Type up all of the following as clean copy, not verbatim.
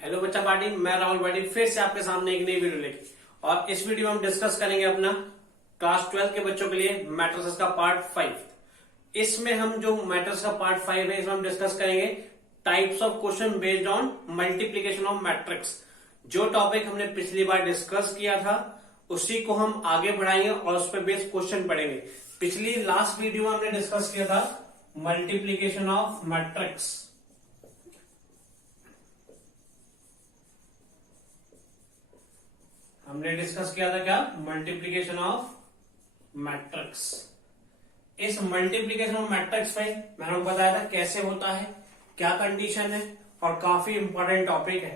Hello बच्चा party, मैं Rahul party फिर से आपके सामने एक नई वीडियो लेके। और इस वीडियो में हम डिस्कस करेंगे अपना क्लास 12 के बच्चों के लिए मैट्रिसेस का पार्ट 5। इसमें हम जो मैट्रिक्स का पार्ट 5 है, इसमें हम डिस्कस करेंगे types of question based on multiplication of matrix. जो टॉपिक हमने पिछली बार डिस्कस किया था उसी को हम आगे बढ़ाएंगे और उस पर बेस्ड क्वेश्चन पढ़ेंगे। पिछली लास्ट वीडियो में हमने डिस्कस किया था मल्टीप्लीकेशन ऑफ मैट्रिक्स। हमने डिस्कस किया था क्या? Multiplication of matrix. इस मल्टीप्लीकेशन ऑफ मैट्रिक्स में मैंने आपको बताया था कैसे होता है, क्या कंडीशन है, और काफी इंपॉर्टेंट टॉपिक है।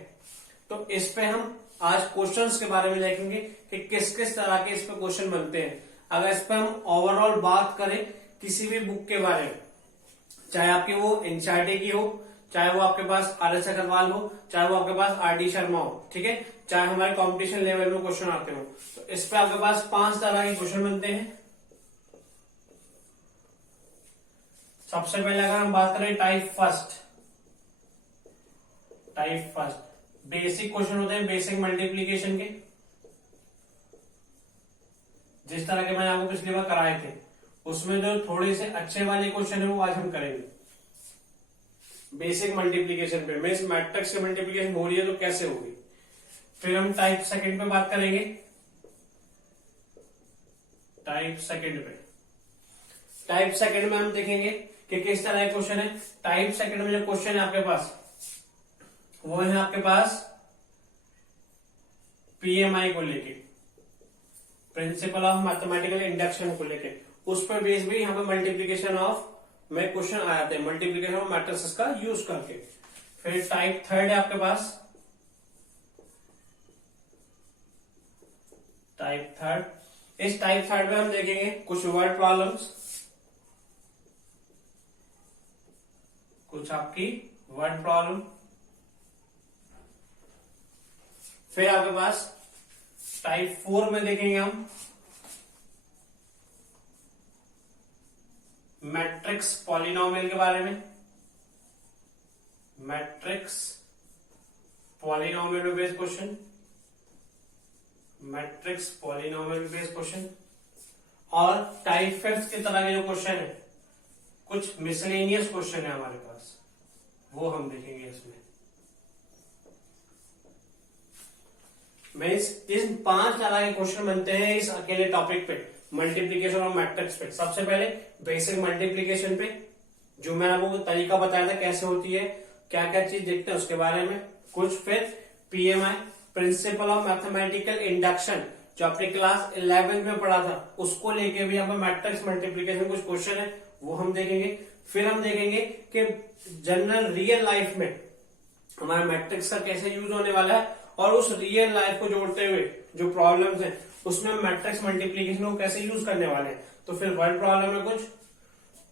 तो इस पे हम आज क्वेश्चंस के बारे में देखेंगे कि किस किस तरह के इस पे क्वेश्चन बनते हैं। अगर इस पे हम ओवरऑल बात करें किसी भी बुक के बारे में, चाहे आपकी वो एनसीईआरटी की हो, चाहे वो आपके पास RS अग्रवाल हो, चाहे वो आपके पास RD शर्मा हो, ठीक है, चाहे हमारे कंपटीशन लेवल में क्वेश्चन आते हो, तो इस पे आपके पास 5 तरह के क्वेश्चन बनते हैं। सबसे पहले अगर हम बात करें टाइप फर्स्ट बेसिक क्वेश्चन होते हैं, बेसिक मल्टीप्लीकेशन के, जिस तरह के मैंने आपको पिछली बार कराए थे। उसमें जो थोड़े से अच्छे वाले क्वेश्चन है वो आज हम करेंगे। बेसिक मल्टीप्लीकेशन पे मीन्स मैट्रिक्स की मल्टीप्लीकेशन हो रही है तो कैसे होगी। फिर हम टाइप सेकंड पे बात करेंगे। टाइप सेकंड में हम देखेंगे कि किस तरह के क्वेश्चन है। टाइप सेकंड में जो क्वेश्चन है आपके पास वो है आपके पास पीएमआई को लेके, प्रिंसिपल ऑफ मैथमेटिकल इंडक्शन को लेके। उस पर बेस भी यहाँ पे मल्टीप्लीकेशन ऑफ में क्वेश्चन आ जाते हैं, मल्टीप्लीकेशन ऑफ मैट्रिसेस का यूज करके। फिर टाइप थर्ड है आपके पास टाइप थर्ड। इस टाइप थर्ड में हम देखेंगे कुछ वर्ड प्रॉब्लम्स, कुछ आपकी वर्ड प्रॉब्लम। फिर आपके पास टाइप 4 में देखेंगे हम मैट्रिक्स पॉलिनोमियल के बारे में। Matrix polynomial based question, matrix polynomial based question. और टाइप 5 की तरह के जो क्वेश्चन है, कुछ मिसलेनियस क्वेश्चन है हमारे पास, वो हम देखेंगे इसमें। मीन्स इन 5 तरह के क्वेश्चन बनते हैं इस अकेले टॉपिक पे, मल्टीप्लीकेशन और मैट्रिक्स पे। सबसे पहले बेसिक मल्टीप्लीकेशन पे, जो मैंने आपको तरीका बताया था कैसे होती है, क्या क्या चीज देखते हैं उसके बारे में कुछ। फिर PMI, principle of mathematical induction, जो आपने क्लास 11 में पढ़ा था, उसको लेके भी यहाँ पे मैट्रिक्स मल्टीप्लीकेशन कुछ क्वेश्चन है वो हम देखेंगे। फिर हम देखेंगे कि जनरल रियल लाइफ में हमारा मैट्रिक्स का कैसे यूज होने वाला है, और उस रियल लाइफ को जोड़ते हुए जो प्रॉब्लम्स हैं उसमें मैट्रिक्स मल्टीप्लीकेशन को कैसे यूज करने वाले हैं। तो फिर वर्ड प्रॉब्लम है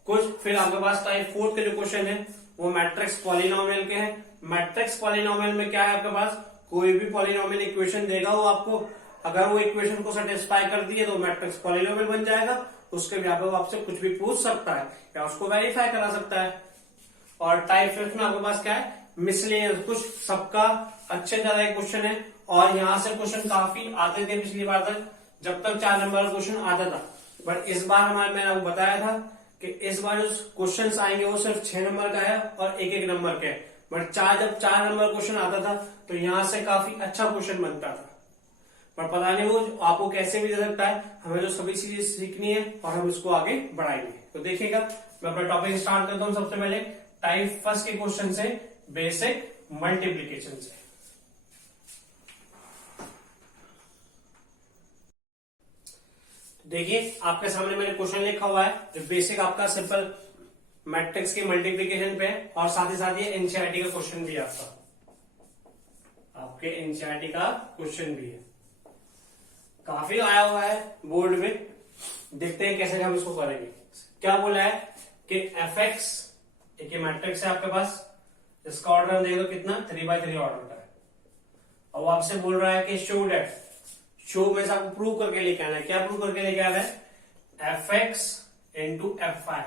कुछ। फिर आपके पास टाइप 4 के जो क्वेश्चन है वो मैट्रिक्स पॉलिनोमियल के हैं। मैट्रिक्स पॉलिनोमियल में क्या है, आपके पास कोई भी पॉलिनोमियल इक्वेशन देगा वो आपको, अगर वो इक्वेशन को सेटिस्फाई कर दिए तो मैट्रिक्स पॉलिनोमियल बन जाएगा। उसके भी आपसे कुछ भी पूछ सकता है या उसको वेरीफाई करा सकता है। और टाइप 5 में आपके पास क्या है, मिसलेनियस, कुछ सबका अच्छे तरह के क्वेश्चन है। और यहां से क्वेश्चन काफी आते थे पिछली बार तक, जब तक 4 नंबर का क्वेश्चन आता था। बट इस बार मैंने आपको बताया था कि इस बार जो क्वेश्चन आएंगे वो सिर्फ 6 नंबर का है और एक नंबर के है। बट जब 4 नंबर क्वेश्चन आता था तो यहां से काफी अच्छा क्वेश्चन बनता था। पर पता नहीं वो आपको कैसे भी दे सकता है, हमें जो सभी चीजें सीखनी है और हम इसको आगे बढ़ाएंगे। तो देखिएगा, मैं अपना टॉपिक स्टार्ट करता हूं। सबसे पहले टाइप फर्स्ट के क्वेश्चन से, बेसिक मल्टीप्लीकेशन से। देखिए आपके सामने मैंने क्वेश्चन लिखा हुआ है जो बेसिक आपका सिंपल मैट्रिक्स की मल्टीप्लीकेशन पे है, और साथ ही साथ ये एनसीईआरटी का क्वेश्चन भी आपके एनसीईआरटी का क्वेश्चन भी है, काफी आया हुआ है बोर्ड में। देखते हैं कैसे हम इसको करेंगे। क्या बोला है कि fx एक मैट्रिक्स है आपके पास, इसका ऑर्डर हम देखो कितना 3x3 ऑर्डर का है। और वो आपसे बोल रहा है कि शो डेट, शो में से आपको प्रूव करके लेके आना है। क्या प्रूव करके लेके आना है, fx इंटू एफ वाई।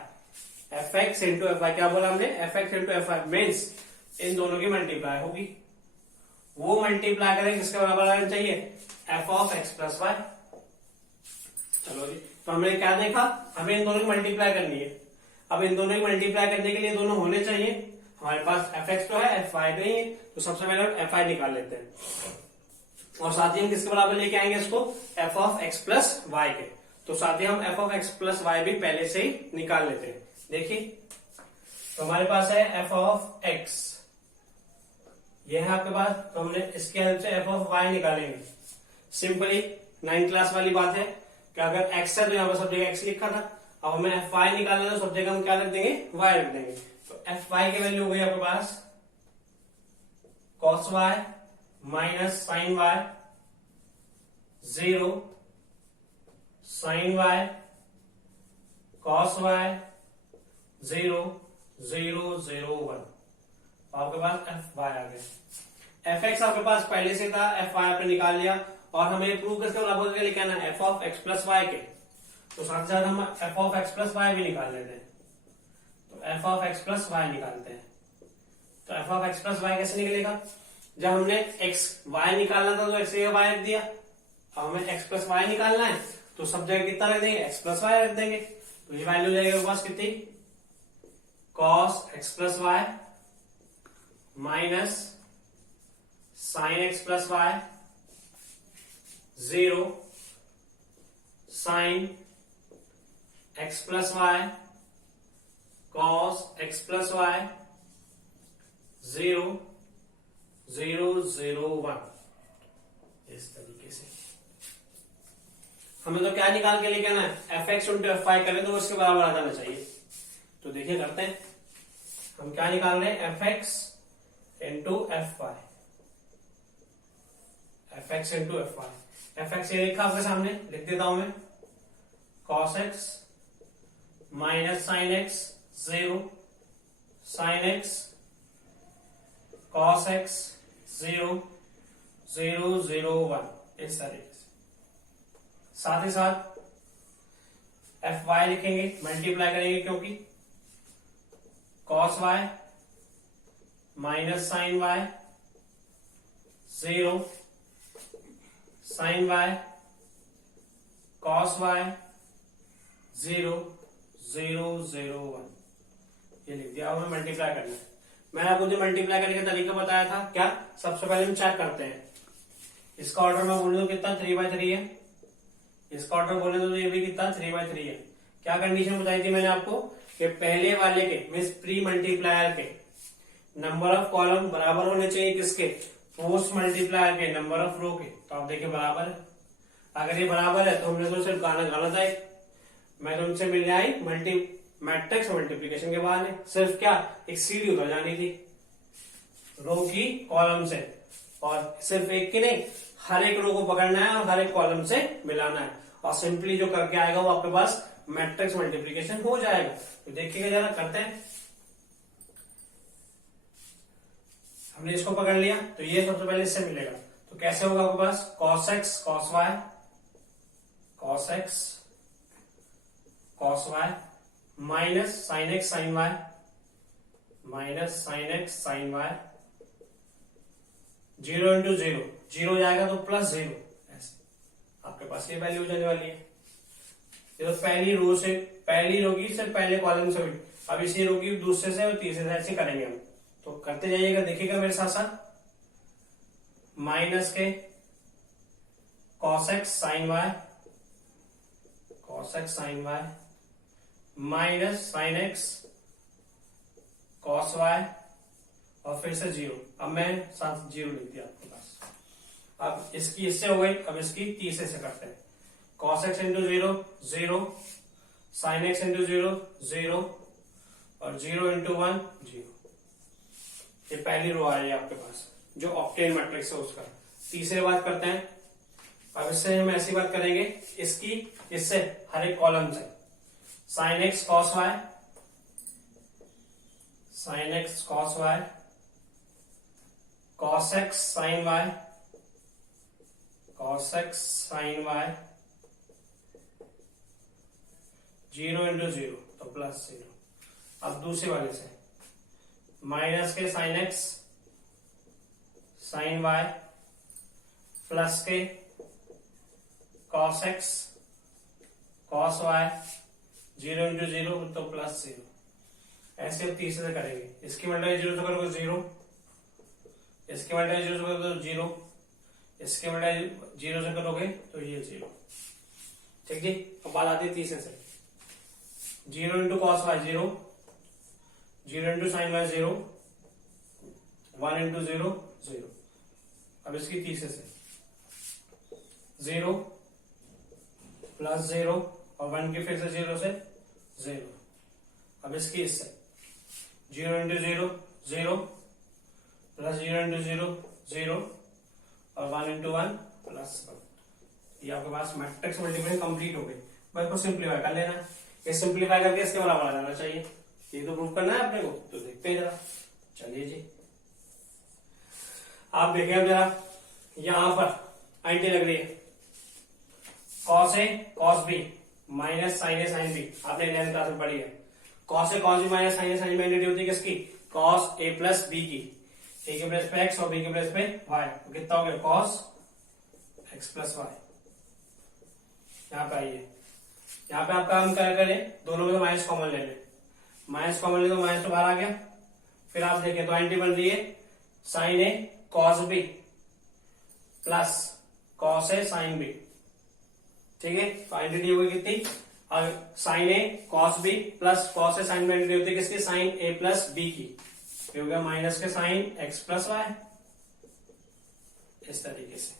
क्या बोला हमने, fx into F Y means इन दोनों की मल्टीप्लाई होगी। वो मल्टीप्लाई करेंगे किसके बराबर आना चाहिए, F of x plus Y. चलो जी, तो हमने क्या देखा, हमें इन दोनों की मल्टीप्लाई करनी है। अब इन दोनों की मल्टीप्लाई करने के लिए दोनों होने चाहिए। हमारे पास एफ एक्स तो है, एफ वाई नहीं है, तो सबसे पहले हम एफ आई निकाल लेते हैं और साथ ही हम किसके बराबर लेके आएंगे इसको, F of x plus Y के। तो साथ ही हम F of x plus Y भी पहले से ही निकाल लेते हैं। देखिए, तो हमारे पास है एफ ऑफ एक्स, ये है आपके पास, तो हमने इसके हेल्प से एफ ऑफ वाई निकालेंगे। सिंपली 9th क्लास वाली बात है कि अगर एक्स है तो यहाँ पर सब जगह एक्स लिखा था, अब हमें एफ वाई निकालना है तो सब जगह हम क्या रख देंगे, वाई रख देंगे। तो एफ वाई की वैल्यू हो गई आपके पास cos Y minus sine Y, 0 sine Y cos Y, 0 0 0 1। आपके पास एफ वाई आ गया। एफ एक्स आपके पास पहले से था, एफ वाई आपने निकाल लिया और हमें प्रूव किसके बराबर करके लेके आना है, F of x plus Y के। तो साथ साथ हम F of x plus Y भी निकाल लेते हैं। तो F of x plus Y निकालते हैं। तो F of x plus Y कैसे निकलेगा, जब हमने एक्स वाई निकालना था तो एक्स की वाई रख दिया, अब हमें एक्स प्लस वाई निकालना है तो सब जगह कितना रख देंगे, एक्स प्लस वाई रख देंगे। तो ये वैल्यू जाएगी पास कितनी, cos x plus Y minus sine x plus Y, 0 sine x plus Y cos x plus Y, 0 0 0 1। इस तरीके से हमें तो क्या निकाल के लेके आना है, F X into F Y करें तो इसके बराबर आ जाना चाहिए। तो देखिए करते हैं, हम क्या निकाल रहे हैं, F X into F Y, F X into F Y. F X ये लिखा आपके सामने, लिख देता हूं मैं, cos X minus sine X, 0 sine x cos X, 0 0 0 1। इस तरीके से साथ ही साथ एफ वाई लिखेंगे, मल्टीप्लाई करेंगे क्योंकि cos Y minus sine Y, 0 sine Y cos Y, 0 0 0 1। ये लिख दिया, हमें मल्टीप्लाई करना है। मैंने आपको जो मल्टीप्लाई करने का तरीका बताया था, क्या, सबसे पहले हम चेक करते हैं, इसका ऑर्डर मैं बोल दूं कितना 3/3 है, इसका ऑर्डर बोले तो ये भी कितना 3/3 है। क्या कंडीशन बताई थी मैंने आपको कि पहले वाले के मीन्स प्री मल्टीप्लायर के नंबर ऑफ कॉलम बराबर होने चाहिए किसके, पोस्ट मल्टीप्लायर के नंबर ऑफ रो के। तो आप देखिए बराबर है, अगर ये बराबर है तो हमने तो सिर्फ गाना गलत है, मैं तो उनसे मिलने आई मैट्रिक्स मल्टीप्लीकेशन के बहाने, सिर्फ क्या एक सीढ़ी उतर जानी थी रो की कॉलम से, और सिर्फ एक की नहीं, हर एक रो को पकड़ना है और हर एक कॉलम से मिलाना है, और सिंपली जो करके आएगा वो आपके पास मैट्रिक्स मल्टीप्लीकेशन हो जाएगा। तो देखिएगा जरा, करते हैं। हमने इसको पकड़ लिया तो ये सबसे पहले इससे मिलेगा, तो कैसे होगा आपके पास, cos x cos y, cos x cos Y minus sine x sine Y, minus sine x sine Y, 0 into 0 0 जाएगा तो प्लस 0, आपके पास ये वैल्यू जाने वाली है। ये तो पहली रो से, पहली रो की सिर्फ पहले कॉलम से हुई, अब इसी रो की दूसरे से और तीसरे से ऐसे करेंगे हम। तो करते जाइएगा, देखिएगा मेरे साथ साथ, माइनस के cos x sine Y, cos x sine Y minus sine x cos Y और फिर से 0। अब मैं साथ 0 लिख दिया आपके पास। अब इसकी इससे हो गई, अब इसकी तीसरे से करते हैं, cos x into 0 0, sine x into 0 0 और 0 इंटू 1 0। ये पहली रो आ रही है आपके पास जो ऑक्टेन मैट्रिक्स है उसका। तीसरी बात करते हैं, अब इससे हम ऐसी बात करेंगे, इसकी इससे हर एक कॉलम से, sine x cos y, sine x cos y, cos x sine Y, cos x sine Y, 0 into 0 तो प्लस 0। अब दूसरे वाले से, माइनस के sine x sine y plus के cos x cos Y, 0 into 0 तो प्लस 0। ऐसे अब तीसरे से करेंगे, इसकी मल्टीप्लाई 0 से करोगे 0, इसकी मल्टीप्लाई 0 से करोगे तो 0, इसके मल्टीप्लाई 0 से करोगे तो ये 0। ठीक जी। अब बात आती है तीसरे से, 0 into cos Y 0, 0 into sine Y 0, 1 into 0 0। अब इसकी तीसरे से 0 प्लस 0 और 1 की फिर से 0 से 0। अब इसकी इससे 0 इंटू 0 0 प्लस 0 इंटू 0 0 और 1 इंटू 1 प्लस 1। ये आपके पास मैट्रिक्स मल्टीप्लिकेशन कंप्लीट हो गई। बस को सिंप्लीफाई कर लेना, ये सिंप्लीफाई करके इसके बराबर आ जाना चाहिए। ये तो प्रूफ करना है अपने को, तो देखते हैं जरा। चलिए जी, आप देखें जरा, यहां पर आईटी लग रही है cos A cos B minus sine A sine B, आपने 9th क्लास में पढ़ी है। Cos A cos B minus sine A sine B identity होती है किसकी? कॉस ए प्लस बी की। ए के प्लस पे एक्स और बी के प्लस पे वाई, तो कितना हो गया? Cos x plus y. यहाँ पे आइए, यहाँ पे आप काम क्या करें, दोनों में तो माइनस कॉमन ले लें, माइनस कॉमन ले तो माइनस तो बाहर आ गया। फिर आप देखें तो आइडेंटिटी बन रही है sign A cos B plus cos A sine B. ठीक है, तो आइडेंटिटी हो गई कितनी? Sign A cos B plus cos A sine B identity होती है किसकी? साइन ए प्लस बी की। फिर हो गया माइनस के साइन एक्स प्लस वाई। इस तरीके से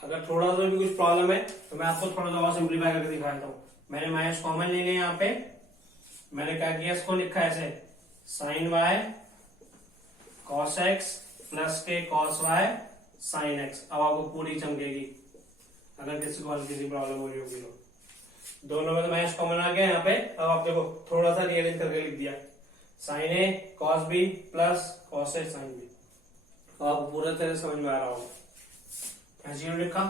अगर थोड़ा सा भी कुछ प्रॉब्लम है तो मैं आपको थोड़ा सा और सिंप्लीफाई करके दिखाता हूं। मैंने माइनस कॉमन ले लिया, यहाँ पे मैंने क्या किया, इसको लिखा ऐसे sine Y cos x plus के कॉस वाई साइन एक्स। अब आपको पूरी चमकेगी अगर किसी को हल्की सी प्रॉब्लम हो रही होगी तो। दोनों में तो माइनस कॉमन आ गया यहाँ पे। अब आप देखो थोड़ा सा रियलाइज करके लिख दिया, sign A cos B plus cos A sine B. अब आपको पूरा तरह समझ में आ रहा होगा। 0 लिखा,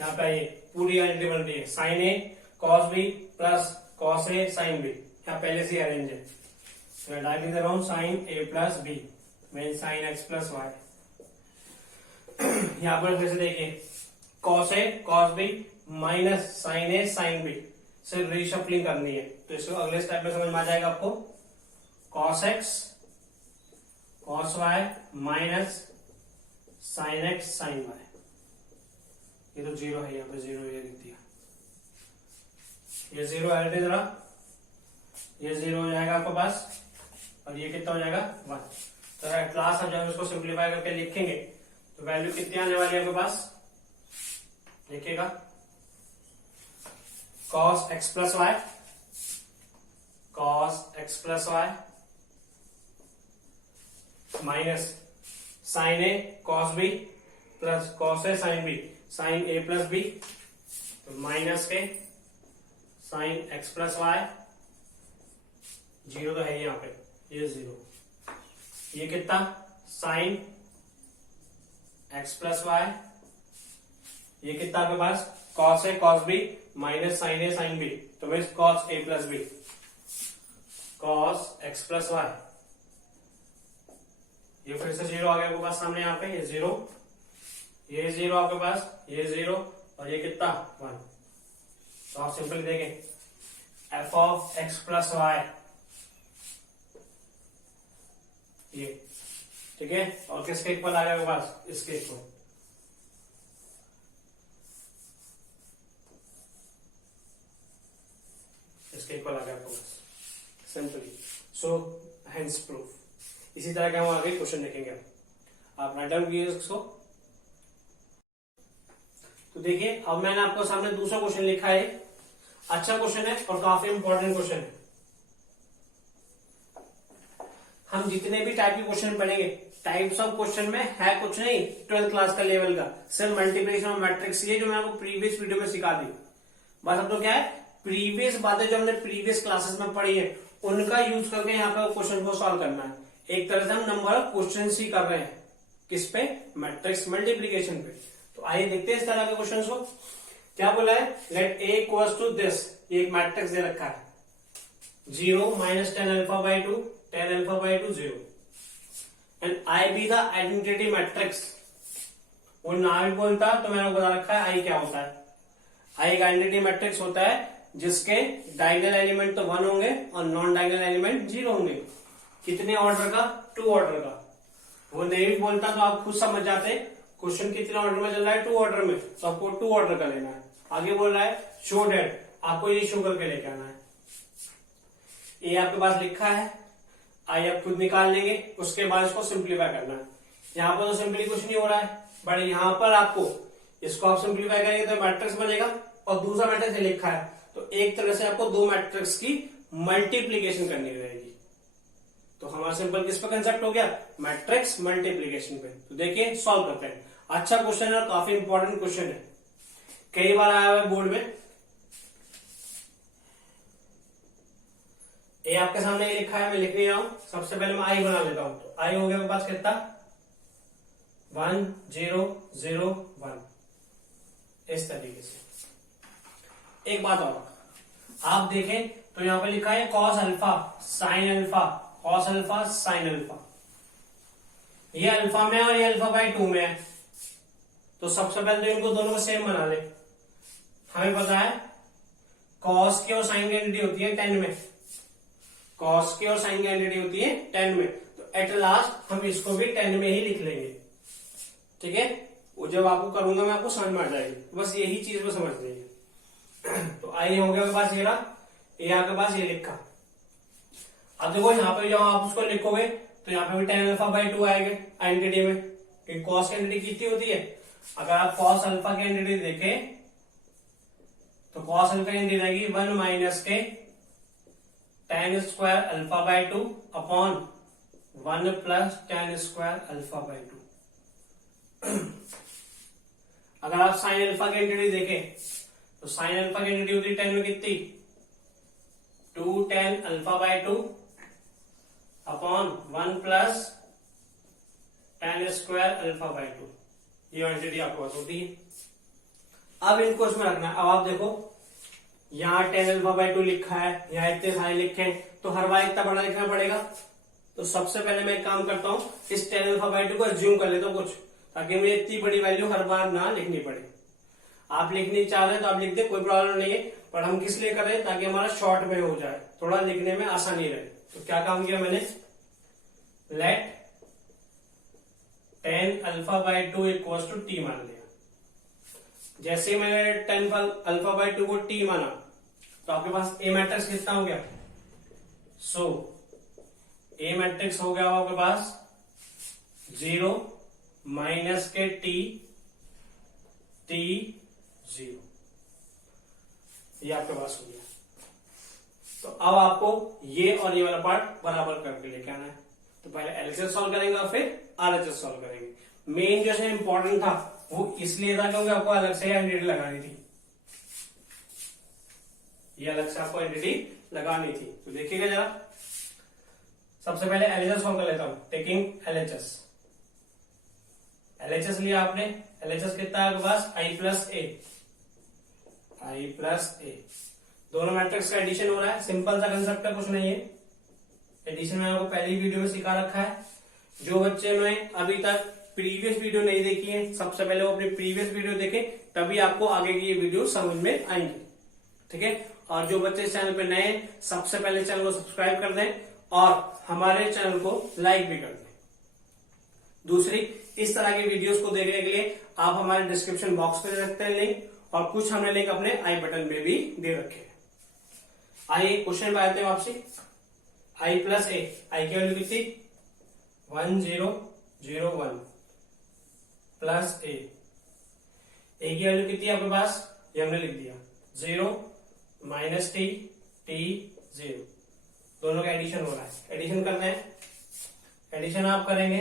यहाँ पे ये पूरी आइडेंटिटी बन रही है sign A cos B plus cos A sine B. यहाँ पहले से अरेंज है, मैं डाल दे रहा हूं sine A plus B mean sine x plus y. यहाँ पर फिर से देखिए cos A cos B minus sine A sine B, सिर्फ रीशफलिंग करनी है। तो इसको अगले स्टेप में समझ में आ जाएगा आपको, cos x cos Y minus sine x sine y. ये तो 0 है, यहाँ पे 0 ये लिख दिया, ये 0 ऐड है जरा, ये 0 हो जाएगा आपके पास और ये कितना हो जाएगा 1। तो एट लास्ट हम जब इसको सिंप्लीफाई करके लिखेंगे तो वैल्यू कितनी आने वाली है आपके पास? देखिएगा cos x plus y, cos x plus Y minus sine A cos B plus cos A sine B, sine A plus B तो माइनस के साइन एक्स प्लस वाई। 0 तो है यहां पे, ये 0, ये कितना साइन एक्स प्लस वाई, ये कितना आपके पास cos A cos B minus sine A sine B, तो mean cos A plus B, cos x plus y. ये फिर से 0 आ गया आपके पास सामने, यहाँ पे ये 0, ये 0 आपके पास, ये 0 और ये कितना 1। तो आप सिंपल देखें f of x plus y, ये ठीक है। और किसके इक्वल आ गया आपके पास? इसके इक्वल। इसके इक्वल आ गया आपके पास सिंपली। So hence proof. इसी तरह के हम आगे क्वेश्चन देखेंगे। आप राइट डाउन कीजिए इसको। तो देखिए अब मैंने आपको सामने दूसरा क्वेश्चन लिखा है, अच्छा क्वेश्चन है और काफी इंपॉर्टेंट क्वेश्चन है। हम जितने भी टाइप के क्वेश्चन पढ़ेंगे, टाइप्स ऑफ क्वेश्चन में है कुछ नहीं 12th क्लास का लेवल का, सिर्फ मल्टीप्लिकेशन और मैट्रिक्स, ये जो मैं आपको प्रीवियस वीडियो में सिखा दी। बस अब तो क्या है, प्रीवियस बातें जो हमने प्रीवियस क्लासेस में पढ़ी है उनका यूज करके यहाँ पे क्वेश्चन को सॉल्व करना है। एक तरह से हम नंबर ऑफ क्वेश्चन ही कर रहे हैं, किस पे? मैट्रिक्स मल्टीप्लीकेशन पे। तो आइए देखते हैं इस तरह के क्वेश्चन को। क्या बोला है, let A equals to this, एक मैट्रिक्स दे रखा है 0 minus 10 alpha by 2 10 alpha by 2 0। And I be the identity matrix. वो ना भी बोलता तो मैंने बता रखा है आई क्या होता है। आई एक आइडेंटिटी मैट्रिक्स होता है जिसके डायगोनल एलिमेंट तो 1 होंगे और नॉन डायगोनल एलिमेंट 0 होंगे। कितने ऑर्डर का? 2 ऑर्डर का। वो नहीं भी बोलता तो आप खुद समझ जाते क्वेश्चन कितने ऑर्डर में चल रहा है, 2 ऑर्डर में, तो आपको 2 ऑर्डर का लेना है। आगे बोल रहा है शो डेट, आपको ये शो करके लेके आना है। ये आपके पास लिखा है, आई आप खुद निकाल लेंगे, उसके बाद इसको सिंप्लीफाई करना है। यहाँ पर तो सिंपली कुछ नहीं हो रहा है, बट यहाँ पर आपको इसको आप सिंप्लीफाई करेंगे तो मैट्रिक्स बनेगा और दूसरा मैट्रिक्स लिखा है, तो एक तरह से आपको 2 मैट्रिक्स की मल्टीप्लीकेशन करनी रहेगी। तो हमारा सिंपल किस पे कंसेप्ट हो गया? मैट्रिक्स मल्टीप्लीकेशन पे। तो देखिए सॉल्व करते हैं। अच्छा क्वेश्चन है और काफी इंपॉर्टेंट क्वेश्चन है, कई बार आया हुआ है बोर्ड में। ये आपके सामने ये लिखा है, मैं लिख नहीं रहा हूं। सबसे पहले मैं आई बना लेता हूं। तो आई हो गया मेरे पास कितना? 1 0 0 1। इस तरीके से। एक बात और, आप देखें तो यहां पे लिखा है cos alpha sine alpha, cos alpha sine alpha. ये अल्फा में और ये अल्फा बाई 2 में है, तो सबसे पहले तो इनको दोनों को सेम बना ले। हमें पता है कॉस की और साइन की आइडेंटिटी होती है 10 में, कॉस की और साइन की आइडेंटिटी होती है 10 में, तो एट लास्ट हम इसको भी 10 में ही लिख लेंगे। ठीक है, वो जब आपको करूंगा मैं आपको समझ में आ जाएगी, बस यही चीज को समझ लीजिए। तो आई हो गया मेरे पास ये रहा, ये आपके पास ये लिखा। अब देखो यहाँ पे जब आप उसको लिखोगे तो यहाँ पे भी 10 अल्फा बाई 2 आएगा आइडेंटिटी में, क्योंकि कॉस की आइडेंटिटी कितनी होती है? अगर आप कॉस अल्फा की आइडेंटिटी देखें तो कॉस अल्फा की आइडेंटिटी रहेगी 1 माइनस के tan square alpha by 2 upon 1 plus tan square alpha by 2। अगर आप साइन अल्फा की आइडेंटिटी देखें तो साइन अल्फा की आइडेंटिटी होती है 10 में कितनी? 2 tan alpha by 2 upon 1 plus tan square alpha by 2। ये आइडेंटिटी आपके पास होती है। अब इनको इसमें रखना है। अब आप देखो यहाँ 10 अल्फा बाई 2 लिखा है, यहाँ इतने सारे लिखे हैं, तो हर बार इतना बड़ा लिखना पड़ेगा। तो सबसे पहले मैं एक काम करता हूं, इस 10 अल्फा बाई 2 को एज्यूम कर लेता हूं कुछ, ताकि मुझे इतनी बड़ी वैल्यू हर बार ना लिखनी पड़े। आप लिखनी चाह रहे हैं तो आप लिख दे, कोई प्रॉब्लम नहीं है, पर हम किस लिए कर रहे हैं? ताकि हमारा शॉर्ट में हो जाए, थोड़ा लिखने में आसानी रहे। तो क्या काम किया मैंने? Let 10 alpha by 2 equal to t मान लिया। जैसे मैंने 10 अल्फा बाई 2 को टी माना तो आपके पास ए मैट्रिक्स कितना हो गया? सो ए मैट्रिक्स हो गया आपके पास 0 माइनस के टी 0, ये आपके पास हो गया। तो अब आपको ये और ये वाला पार्ट बराबर करके लेके आना है। तो पहले एलएचएस सॉल्व करेंगे और फिर आरएचएस सॉल्व करेंगे। मेन जो है इंपॉर्टेंट था वो इसलिए था क्योंकि आपको अलग से आइडेंटिटी लगानी थी, ये अलग से आपको आइडेंटिटी लगानी थी। तो देखिएगा जरा, सबसे पहले एलएचएस सॉल्व कर लेता हूं, टेकिंग एलएचएस। एलएचएस लिया आपने, एलएचएस कितना है आपके पास? आई प्लस ए, दोनों मैट्रिक्स का एडिशन हो रहा है। सिंपल सा कंसेप्ट है, कुछ नहीं है। एडिशन मैंने आपको पहली वीडियो में सिखा रखा है। जो बच्चे ने अभी तक प्रीवियस वीडियो नहीं देखी है, सबसे पहले वो अपनी प्रीवियस वीडियो देखें, तभी आपको आगे की ये वीडियो समझ में आएंगी। ठीक है, और जो बच्चे इस चैनल पे नए हैं, सबसे पहले चैनल को सब्सक्राइब कर दें और हमारे चैनल को लाइक भी कर दें। दूसरी, इस तरह की वीडियोस को देखने के लिए आप हमारे डिस्क्रिप्शन बॉक्स पे दे सकते हैं लिंक, और कुछ हमने लिंक अपने आई बटन में भी दे रखे हैं। आइए क्वेश्चन पे आते हैं वापसी। आई प्लस ए, आई की वैल्यू कितनी? 1 0 0 1 प्लस ए की वैल्यू कितनी है आपके पास? ये हमने लिख दिया 0 माइनस टी 0, दोनों का एडिशन हो रहा है। एडिशन करते हैं, एडिशन आप करेंगे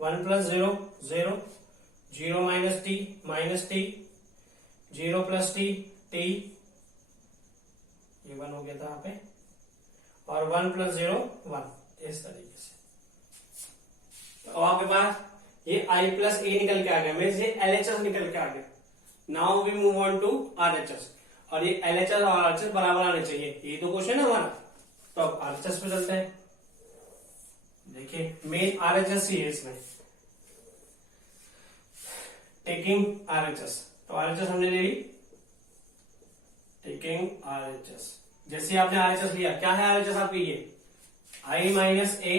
1 plus 0 0, 0 minus T 0 plus T, ये 1 हो गया था यहाँ पे, और 1 प्लस 0 1, इस तरीके से। तो आपके पास ये आई प्लस ए निकल के आ गया, मीन्स ये एलएचएस निकल के आ गया। Now we move on to RHS, और ये एलएचएस और आरएचएस बराबर आने चाहिए, ये तो क्वेश्चन है हमारा। तो अब आरएचएस पे चलते हैं। देखिए मेन आरएचएस ही है इसमें, टेकिंग आरएचएस। तो आरएचएस हमने ले ली, टेकिंग आरएचएस। जैसे आपने आरएचएस लिया, क्या है आरएचएस आपकी, ये आई माइनस ए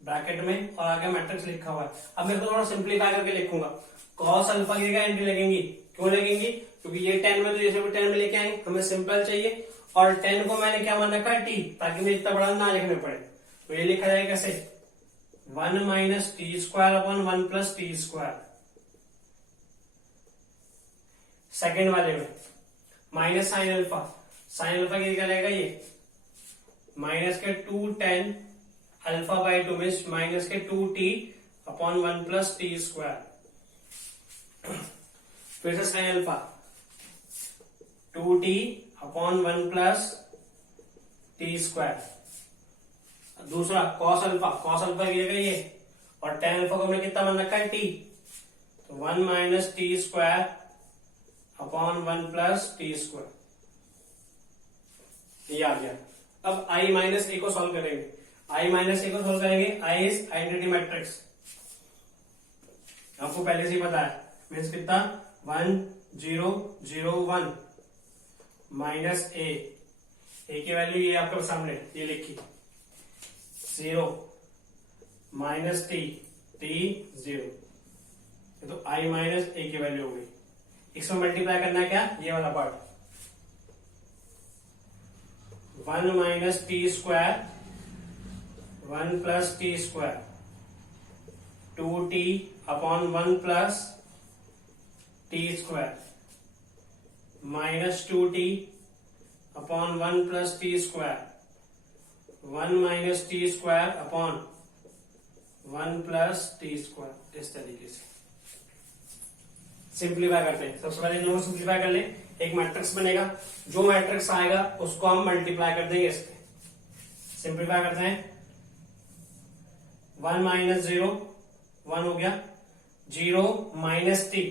ब्रैकेट में और आगे मैट्रिक्स लिखा हुआ है। अब मेरे को थोड़ा सिंप्लीफाई करके लिखूंगा, कॉस अल्फा की जगह एंटी लगेंगी। क्यों लगेंगी, क्योंकि ये 10 में तो जैसे भी 10 में लेके आएंगे, हमें सिंपल चाहिए, और 10 को मैंने क्या मान रखा है, टी, ताकि मुझे इतना बड़ा ना लिखने पड़े। तो ये लिखा जाएगा कैसे, 1 minus t square upon 1 plus t square. Second वाले में minus sine alpha, sine alpha की जगह रहेगा ये माइनस के 2 अल्फा बाई 2 मीन्स माइनस के 2t upon 1 plus t square. फिर से sine alpha 2t upon 1 plus t square. दूसरा कॉस अल्फा, कॉस अल्फा की जगह ये, और टेन अल्फा को हमने कितना मान रखा है, t, तो 1 minus t square upon 1 plus t square. ये आ गया। अब i माइनस ए को सॉल्व करेंगे, i माइनस ए को सॉल्व करेंगे, i इज आइडेंटिटी मैट्रिक्स, आपको पहले से ही पता है, मीन्स कितना 1 0 0 1 माइनस ए की वैल्यू ये आपके सामने ये लिखी 0 माइनस टी 0, तो i माइनस ए की वैल्यू हो गई। इसमें मल्टीप्लाई करना है क्या, ये वाला part, 1 minus t square 1 plus t square 2t upon 1 plus t square minus 2t upon 1 plus t square 1 minus t square upon 1 plus t square. इस तरीके से सिंप्लीफाई करते हैं। सबसे पहले दोनों सिंप्लीफाई कर ले, एक मैट्रिक्स बनेगा, जो मैट्रिक्स आएगा उसको हम मल्टीप्लाई कर देंगे इसके। सिंप्लीफाई करते हैं, 1 माइनस 0 1 हो गया, 0 माइनस टी,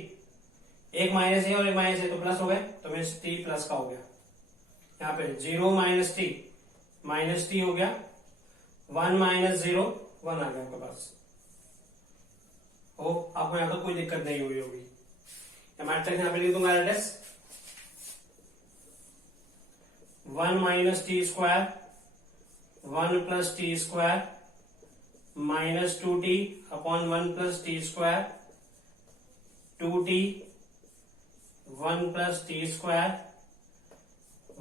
एक माइनस है और एक माइनस है तो प्लस हो गए, तो मीन्स टी प्लस का हो गया। यहाँ पे 0 माइनस टी हो गया, 1 माइनस 0 1 आ गया आपके पास। हो आपको यहाँ तो कोई दिक्कत नहीं हुई होगी। मैट्रिक्स यहाँ पे लिख दूंगा address 1 minus t square 1 plus t square minus 2t upon 1 plus t square 2t 1 plus t square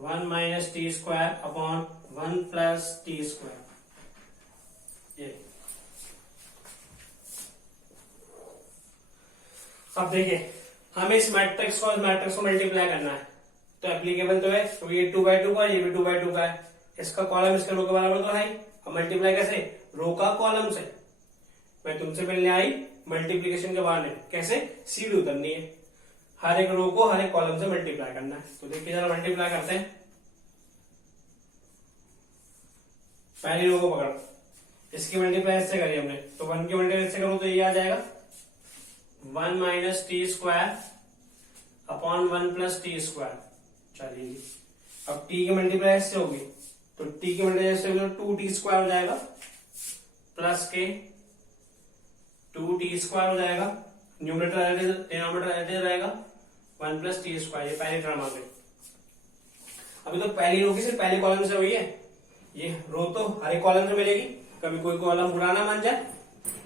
1 minus t square upon 1 plus t square. ये अब देखिए हमें इस मैट्रिक्स को मल्टीप्लाई करना है, तो एप्लीकेबल तो है, तो ये 2/2 का, ये भी 2/2 का है, इसका कॉलम इसका रो के बराबर तो है। अब मल्टीप्लाई कैसे, रो का कॉलम से। मैं तुमसे मिलने आई मल्टीप्लीकेशन के बहाने, कैसे, सीढ़ी उतरनी है, हर एक रो को हर एक कॉलम से मल्टीप्लाई करना है। तो देखिए जरा मल्टीप्लाई करते हैं, पहली रो को पकड़ो, इसकी मल्टीप्लाई इससे करी हमने, तो 1 की मल्टीप्लाई इससे करो तो ये आ जाएगा 1 minus t square upon 1 plus t square. चलिए अब t की मल्टीप्लाई इससे होगी, तो t की मल्टीप्लाई इससे होगी तो 2t स्क्वायर हो जाएगा प्लस के 2t स्क्वायर हो जाएगा, न्यूमरेटर डिनोमिनेटर एडिटिव रहेगा 1 प्लस टी स्क्वायर। ये पहली टर्म आ गई। अभी तो पहली रो की सिर्फ पहले कॉलम से हुई है, ये रो तो हर एक कॉलम से मिलेगी, कभी कोई कॉलम बुरा ना मान जाए,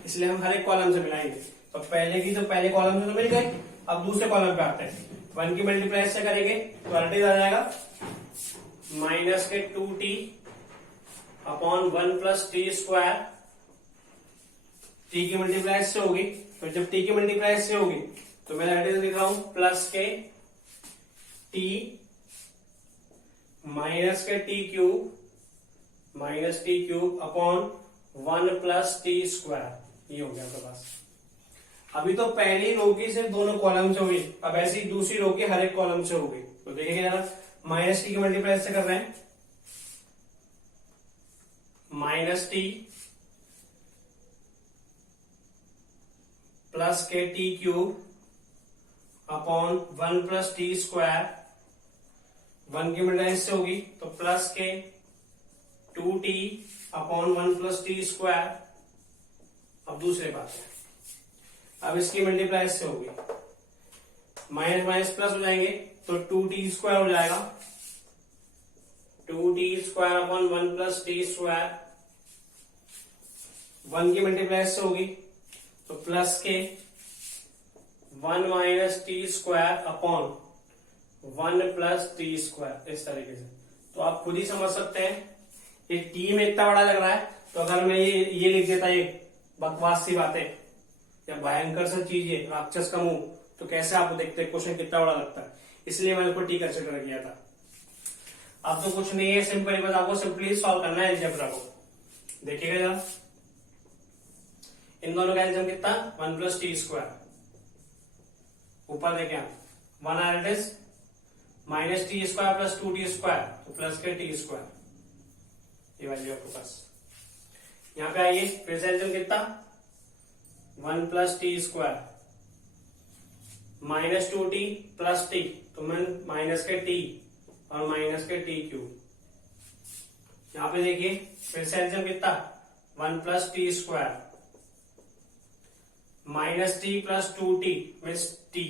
इसलिए हम हर एक कॉलम से मिलाएंगे। तो पहले की तो पहले कॉलम से तो मिल गई, अब दूसरे कॉलम पे आते हैं, 1 की मल्टीप्लाई से करेंगे तो एडिटिव आ जाएगा माइनस के 2t upon 1 plus t square, t की मल्टीप्लाई से होगी, तो जब t की मल्टीप्लाई से होगी तो मैं एडिटिव लिख रहा हूं प्लस के t माइनस के t cube upon 1 plus t square. ये हो गया आपके पास। अभी तो पहली रो की सिर्फ दोनों कॉलम से हुई, अब ऐसी दूसरी रो की हर एक कॉलम से हो गई। तो देखिए जरा माइनस टी की मल्टीप्लाई से कर रहे हैं, माइनस टी प्लस के t cube upon 1 plus t square, 1 की मल्टीप्लाई से होगी तो प्लस के 2t upon 1 plus t square. अब दूसरे बात है, अब इसकी मल्टीप्लाई इससे होगी, माइनस माइनस प्लस हो जाएंगे तो 2t स्क्वायर हो जाएगा, 2t square upon 1 plus t square. 1 की मल्टीप्लाई इससे होगी तो प्लस के 1 minus t square upon 1 plus t square, इस तरीके से। तो आप खुद ही समझ सकते हैं, ये टी में इतना बड़ा लग रहा है, तो अगर मैं ये लिख देता, ये बकवास सी बातें या भयंकर सी चीज है, राक्षस का मुंह, तो कैसे आपको देखते क्वेश्चन कितना बड़ा लगता है, इसलिए मैंने उसको टी कंसिडर किया था। अब तो कुछ नहीं है, सिंपल ही बस आपको सिंपली सॉल्व करना है अलजेब्रा को। देखिएगा जरा, इन दोनों का एल्जेब्रा कितना, 1 प्लस टी स्क्वायर। ऊपर देखें आप, 1 are it is minus t square plus 2t square, तो प्लस के टी स्क्वायर, ये वैल्यू आपके पास। यहां पे आइए, फिर से एल्जेब्रा कितना, 1 plus t square minus 2t plus T, तो मैं माइनस के टी और माइनस के टी क्यूब। यहां पे देखिए, फिर से एल्जेब्रा कितना, 1 plus t square minus t plus 2t means t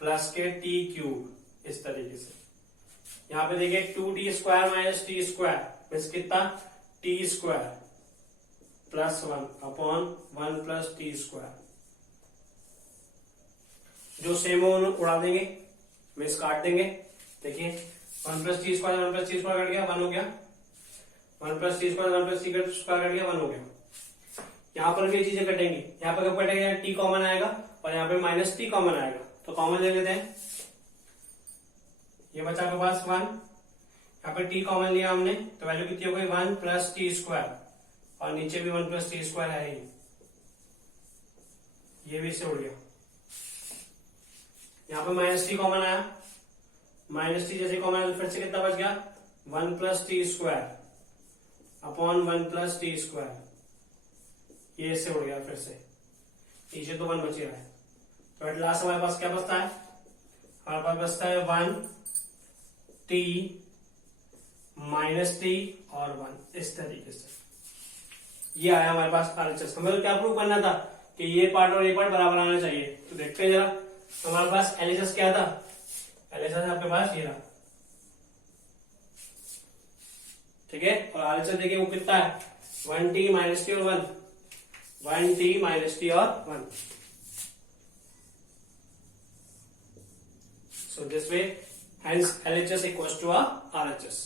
plus के टी क्यूब, इस तरीके से। यहां पे देखिए 2t square minus t square means कितना, t square plus 1 upon 1 plus t square. जो सेम हो उड़ा देंगे, मीन्स काट देंगे। देखिए 1 plus t square 1 plus t square कट गया, 1 हो गया, 1 plus t square 1 plus t square कट गया, 1 हो गया। यहां पर भी चीजें कटेंगी, यहाँ पर कब कटेगा, टी कॉमन आएगा और यहाँ पे माइनस टी कॉमन आएगा, तो कॉमन ले लेते हैं। ये बचा आपके पास 1, यहाँ पे टी कॉमन लिया हमने, तो वैल्यू कितनी हो गई, 1 प्लस टी स्क्वायर, और नीचे भी 1 प्लस टी स्क्वायर है ही, ये भी इससे उड़ गया। यहाँ पे माइनस टी कॉमन आया, माइनस टी जैसे कॉमन आया, फिर से कितना बच गया, 1 plus t square upon 1 plus t square, ये इससे उड़ गया। फिर से नीचे तो 1 बच रहा है, तो एट लास्ट हमारे पास क्या बचता है, हमारे पास बचता है 1 टी माइनस टी और 1, इस तरीके से ये आया हमारे पास आरएचएस। हमें तो क्या प्रूव करना था कि ये पार्ट और ये पार्ट बराबर आना चाहिए। तो देखते हैं जरा, हमारे पास एलएचएस क्या था, एलएचएस आपके पास ये रहा, ठीक है। और आरएचएस देखिए वो कितना है, 1 टी माइनस टी और 1, 1 टी माइनस टी और 1। So this way, hence LHS equals to our RHS.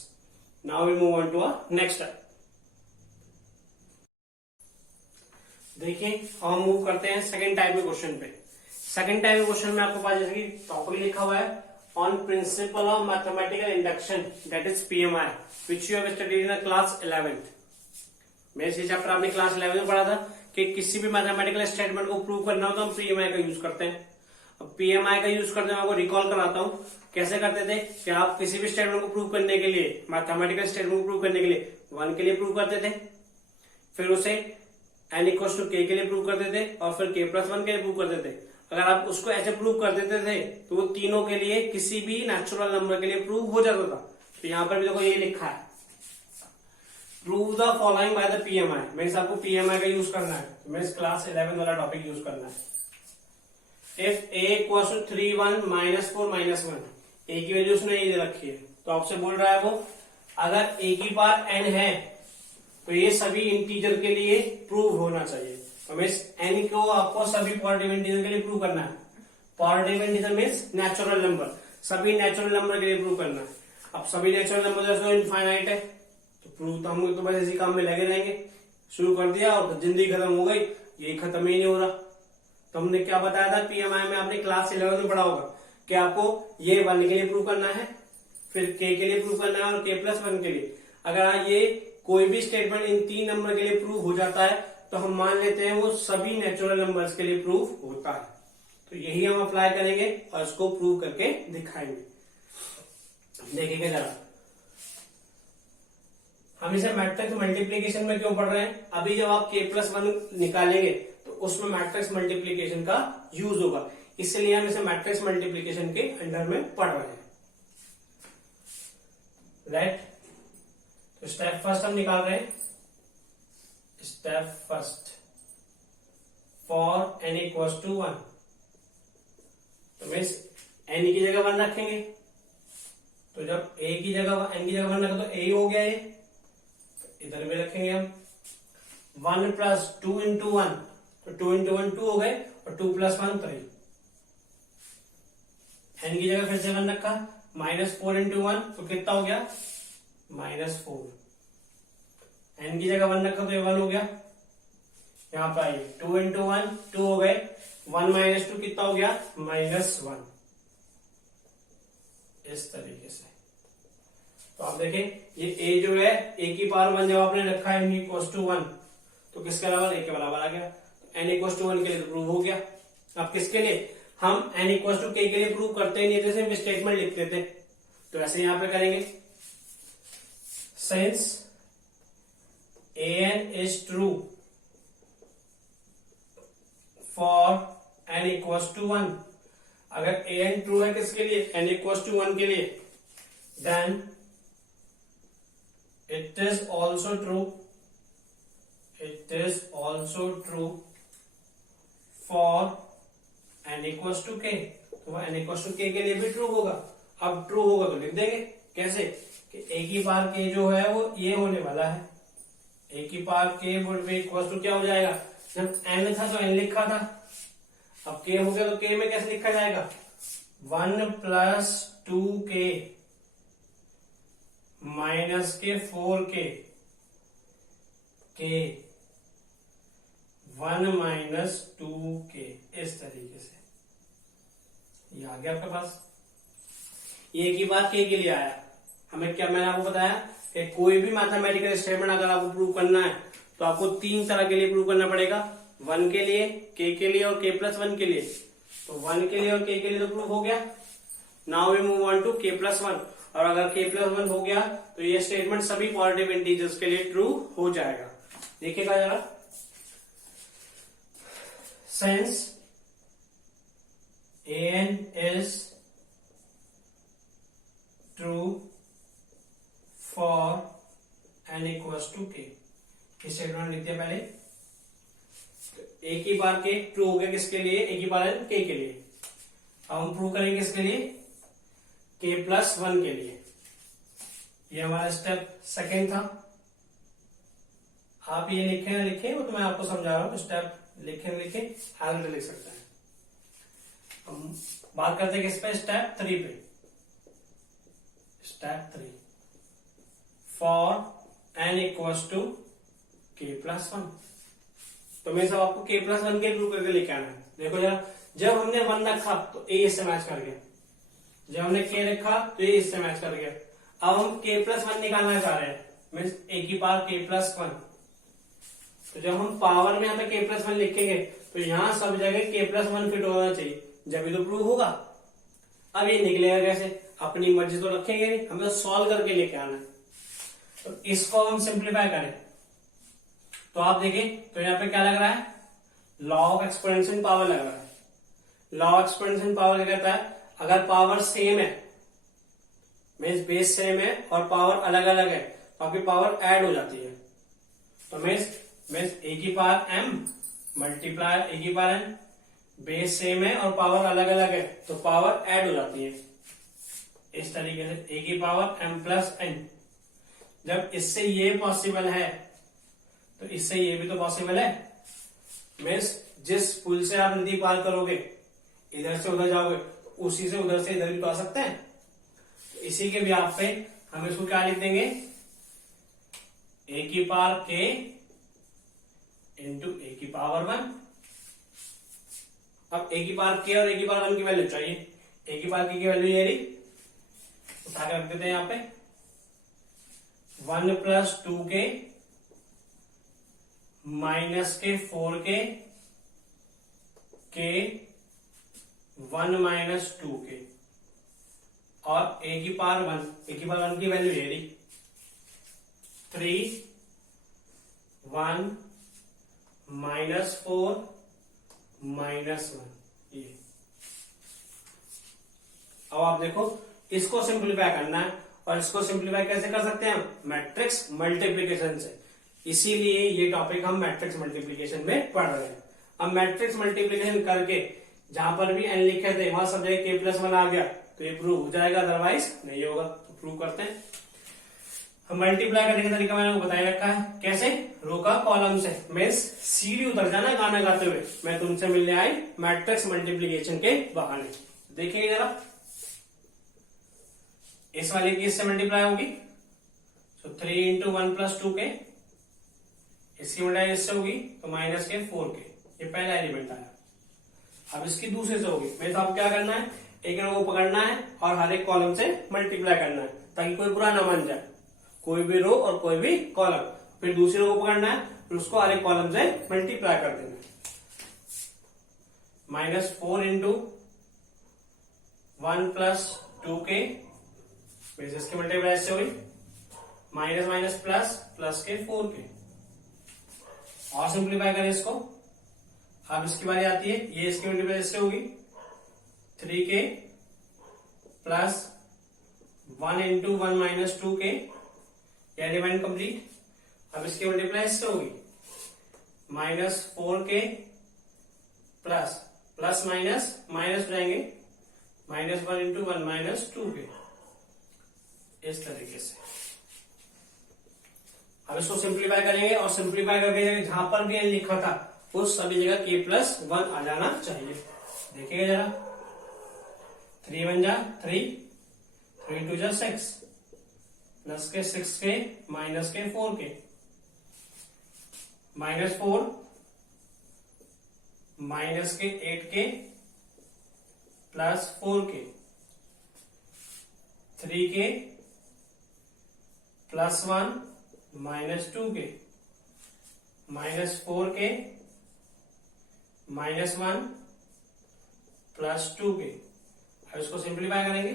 Now we move on to our next step. देखिए हम मूव करते हैं सेकंड टाइप के क्वेश्चन पे। सेकंड टाइप के क्वेश्चन में आपके पास जैसे कि टॉपिक लिखा हुआ है on principle of mathematical induction, that is PMI, which you have studied in class 11th। मेरे ये चैप्टर आपने क्लास 11 में पढ़ा था कि किसी भी मैथमेटिकल स्टेटमेंट को प्रूव करना हो तो हम पीएमआई का यूज करते हैं। अब पीएमआई का यूज करते हैं, आपको रिकॉल कराता हूं कैसे करते थे कि आप किसी भी स्टेटमेंट को प्रूव करने के लिए, मैथमेटिकल स्टेटमेंट को प्रूव करने के लिए 1 के लिए प्रूव करते थे, फिर उसे n इक्वल्स टू k के लिए प्रूव करते थे और फिर k प्लस 1 के लिए प्रूव करते थे। अगर आप उसको ऐसे प्रूव कर देते थे तो वो तीनों के लिए किसी भी नेचुरल नंबर के लिए प्रूव हो जाता था। तो यहाँ पर भी देखो ये लिखा है, prove the following by the PMI, means आपको पीएमआई का यूज करना है, मीन्स क्लास 11 वाला टॉपिक यूज करना है। If a equals to 3 1 minus 4 minus 1, a की वैल्यू उसने ये दे रखी है, तो आपसे बोल रहा है वो अगर a की पावर n है तो ये सभी इंटीजर के लिए प्रूव होना चाहिए। तो मीन्स n को आपको सभी पॉजिटिव इंटीजर के लिए प्रूव करना है। Positive integer means natural number, सभी नेचुरल नंबर के लिए प्रूव करना है। अब सभी नेचुरल नंबर जैसे इनफाइनाइट है तो प्रूव तो हम तो बस इसी काम में लगे रहेंगे, शुरू कर दिया और जिंदगी खत्म हो गई, यही खत्म ही नहीं हो रहा। तो हमने क्या बताया था पीएमआई में, आपने क्लास 11 में पढ़ा होगा कि आपको ये 1 के लिए प्रूव करना है, फिर k के लिए प्रूव करना है और k प्लस 1 के लिए। अगर ये कोई भी स्टेटमेंट इन 3 नंबर के लिए प्रूव हो जाता है तो हम मान लेते हैं वो सभी नेचुरल नंबर्स के लिए प्रूव होता है। तो यही हम अप्लाई करेंगे और इसको प्रूव करके दिखाएंगे। देखिएगा जरा, हम इसे मैट्रिक्स मल्टीप्लीकेशन में क्यों पढ़ रहे हैं, अभी जब आप k प्लस 1 निकालेंगे तो उसमें मैट्रिक्स मल्टीप्लीकेशन का यूज होगा, इसलिए हम इसे मैट्रिक्स मल्टीप्लीकेशन के अंडर में पढ़ रहे हैं, राइट। तो स्टेप फर्स्ट हम निकाल रहे हैं, step first for n equals to 1, तो मीन्स n की जगह 1 रखेंगे, तो जब a की जगह n की जगह 1 रखा तो a हो गया ये, तो इधर भी रखेंगे हम 1 प्लस 2 इंटू 1, तो 2 इंटू 1 2 हो गए, और 2 प्लस 1 3, n की जगह फिर से 1 रखा, माइनस 4 इंटू 1 तो कितना हो गया -4, n की जगह 1 रखा तो ये 1 हो गया, यहाँ पर आइए 2 इंटू 1 2 हो गए, 1 माइनस 2 कितना हो गया -1, इस तरीके से। तो आप देखें ये a जो है a की पावर 1 जब आपने रखा है n इक्वल्स टू 1, तो किसके बराबर a के बराबर आ गया, n इक्वल्स टू 1 के लिए तो प्रूव हो गया। अब किसके लिए, हम n इक्वल्स टू k के लिए प्रूव करते ही नहीं थे, सिर्फ स्टेटमेंट लिखते थे, तो ऐसे यहां पे करेंगे, since an is true for n equals to 1, अगर an ट्रू है किसके लिए, n इक्वल्स टू 1 के लिए, then it is also true for n equals to k, तो n equals to k के लिए भी ट्रू होगा। अब ट्रू होगा तो लिख देंगे, कैसे कि a की पावर k जो है वो ये होने वाला है, a की power k would be equal to क्या हो जाएगा, जब n था तो n लिखा था, अब k हो गया तो k में कैसे लिखा जाएगा, 1 प्लस 2k माइनस के 4k के 1 माइनस 2k, इस तरीके से ये आ गया आपके पास। ये की बात k के लिए आया, हमें क्या मैंने आपको बताया कि कोई भी मैथमेटिकल स्टेटमेंट अगर आपको प्रूव करना है तो आपको 3 तरह के लिए प्रूव करना पड़ेगा, 1 के लिए, k के लिए और k प्लस 1 के लिए। तो 1 के लिए और k के लिए तो प्रूव हो गया, now we move on to k plus 1, और अगर k प्लस 1 हो गया तो ये स्टेटमेंट सभी पॉजिटिव इंटीजर्स के लिए ट्रू हो जाएगा। देखिएगा जरा, since an is true for n equals to k, statement लिखते हैं पहले, a की बार k ट्रू हो गया किसके लिए, a की बार n k के लिए। अब हम प्रूव करेंगे किसके लिए, k प्लस 1 के लिए। ये हमारा स्टेप सेकेंड था, आप ये लिखे ना लिखे वो तो मैं आपको समझा रहा हूं, स्टेप लिखे लिखे हाल में लिख सकते हैं। हम बात करते हैं किस पे, स्टेप 3 पे, step 3 for n equals to k plus 1, तो मैं सब आपको k प्लस 1 के प्रूव करके लेके आना है। देखो जरा, जब हमने 1 रखा तो a इससे मैच कर गया, जब हमने k रखा तो ये इससे मैच कर गया। अब हम k प्लस 1 निकालना चाह रहे हैं, मीन्स a की पावर k प्लस 1, तो जब हम पावर में यहाँ पे k प्लस 1 लिखेंगे तो यहाँ सब जगह k प्लस 1 फिट होना चाहिए, जब ये तो प्रूव होगा। अब ये निकलेगा कैसे, अपनी मर्जी तो रखेंगे नहीं, हमें सॉल्व करके लेके आना है। तो इसको हम सिंप्लीफाई करें तो आप देखें तो यहाँ पे क्या लग रहा है, लॉ ऑफ एक्सपोनेंशियल पावर लग रहा है। लॉ ऑफ एक्सपोनेंशियल पावर क्या कहता है, अगर पावर सेम है मीन्स बेस सेम है और पावर अलग अलग है तो आपकी पावर ऐड हो जाती है, तो मीन्स a की पावर m मल्टीप्लाई a की पावर n, बेस सेम है और पावर अलग अलग है तो पावर ऐड हो जाती है, इस तरीके से a की पावर m प्लस n। जब इससे ये पॉसिबल है तो इससे ये भी तो पॉसिबल है, मीन्स जिस पुल से आप नदी पार करोगे इधर से उधर जाओगे तो उसी से उधर से इधर भी तो आ सकते हैं। तो इसी के भी आप पे हम इसको क्या लिख देंगे, a की पावर k इंटू a की पावर 1। अब a की पावर k और a की पावर 1 की वैल्यू चाहिए, a की पावर k की वैल्यू ये रही, उठा के रख देते हैं यहाँ पे 1 प्लस 2k माइनस के 4k के 1 माइनस 2k और a की पावर 1, a की पावर 1 की वैल्यू ये रही 3 1 माइनस 4 माइनस 1। ये अब आप देखो इसको सिंप्लीफाई करना है और इसको सिंप्लीफाई कैसे कर सकते हैं हम? मैट्रिक्स मल्टीप्लीकेशन से। इसीलिए ये टॉपिक हम मैट्रिक्स मल्टीप्लीकेशन में पढ़ रहे हैं। अब मैट्रिक्स मल्टीप्लीकेशन करके जहां पर भी एन लिखे थे वहां सब जगह k+1 आ गया तो ये प्रूव हो जाएगा, अदरवाइज नहीं होगा। तो प्रूव करते हैं। हम मल्टीप्लाई करने का तरीका मैंने आपको बताया रखा है। कैसे? रो का कॉलम से, मीन्स सीढ़ी उतर जाना गाना गाते हुए मैं तुमसे मिलने आई मैट्रिक्स मल्टीप्लीकेशन के बहाने। देखिए जरा, इस वाले की इससे मल्टीप्लाई होगी तो 3 इंटू 1 प्लस 2k, इसकी मल्टीप्लाई इससे होगी तो माइनस के 4k, ये पहला एलिमेंट आया। अब इसकी दूसरे से होगी, मैं तो आपको क्या करना है, एक रो को पकड़ना है और हर एक कॉलम से मल्टीप्लाई करना है ताकि कोई बुरा ना मान जाए, कोई भी रो और कोई भी कॉलम। फिर दूसरी रो को पकड़ना है, फिर उसको हर एक कॉलम से मल्टीप्लाई कर देना है। -4 इंटू 1 प्लस 2k, इसकी मल्टीप्लाई ऐसे हुई, माइनस माइनस प्लस प्लस के 4k। और सिंप्लीफाई करें इसको। अब इसकी बारी आती है, ये इसकी मल्टीप्लाई ऐसे होगी 3k plus 1 into 1 minus 2k, या डिवाइड कंप्लीट। अब इसकी मल्टीप्लाई इससे होगी -4k plus plus minus minus हो जाएंगे -1 इंटू 1 माइनस 2k, इस तरीके से। अब इसको सिंप्लीफाई करेंगे और सिंप्लीफाई करके जहां पर भी एन लिखा था उस सभी जगह k+1 आ जाना चाहिए। देखिएगा जरा, 3 1 जा 3, 3 2 जा 6, प्लस के 6k माइनस के 4k, -4 माइनस के 8k plus 4k, 3k plus 1 minus 2k, -4k -1 plus 2k। अब इसको सिंप्लीफाई करेंगे,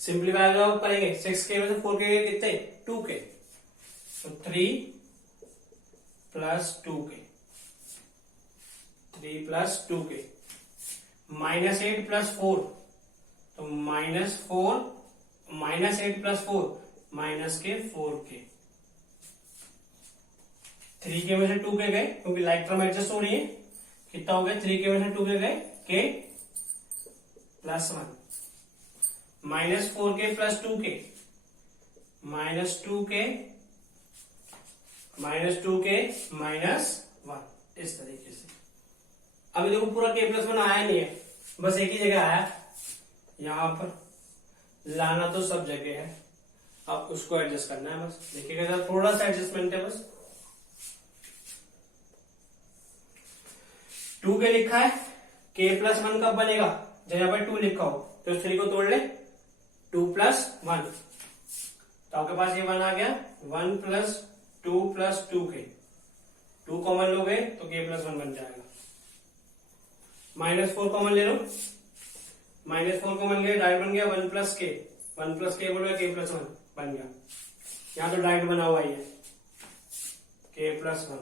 सिंप्लीफाई करेंगे 6k में से 4k कितने 2k, तो 3 plus 2k, 3 plus 2k, -8 plus 4 तो -4 -8 प्लस 4 माइनस के 4k, 3k में से 2k गए क्योंकि लाइक टर्म एडजस्ट हो रही है। कितना हो गया? 3k में से 2k गए k plus 1, -4k plus 2k, -2k -1, इस तरीके से। अभी देखो पूरा k+1 आया नहीं है, बस एक ही जगह आया, यहां पर लाना तो सब जगह है, अब उसको एडजस्ट करना है बस। देखिएगा थोड़ा सा एडजस्टमेंट है बस। 2k लिखा है, k+1 कब बनेगा? जब यहाँ पर 2 लिखा हो तो 3 को तोड़ ले, 2 + 1, तो आपके पास ये 1 आ गया, 1 + 2 + 2k, 2 कॉमन लोगे तो k+1 बन जाएगा। -4 कॉमन ले लो, -4 कॉमन ले, डायरेक्ट बन गया 1 + k, 1 + k बोलो k+1 बन गया। यहां तो डायरेक्ट बना हुआ ही है k+1।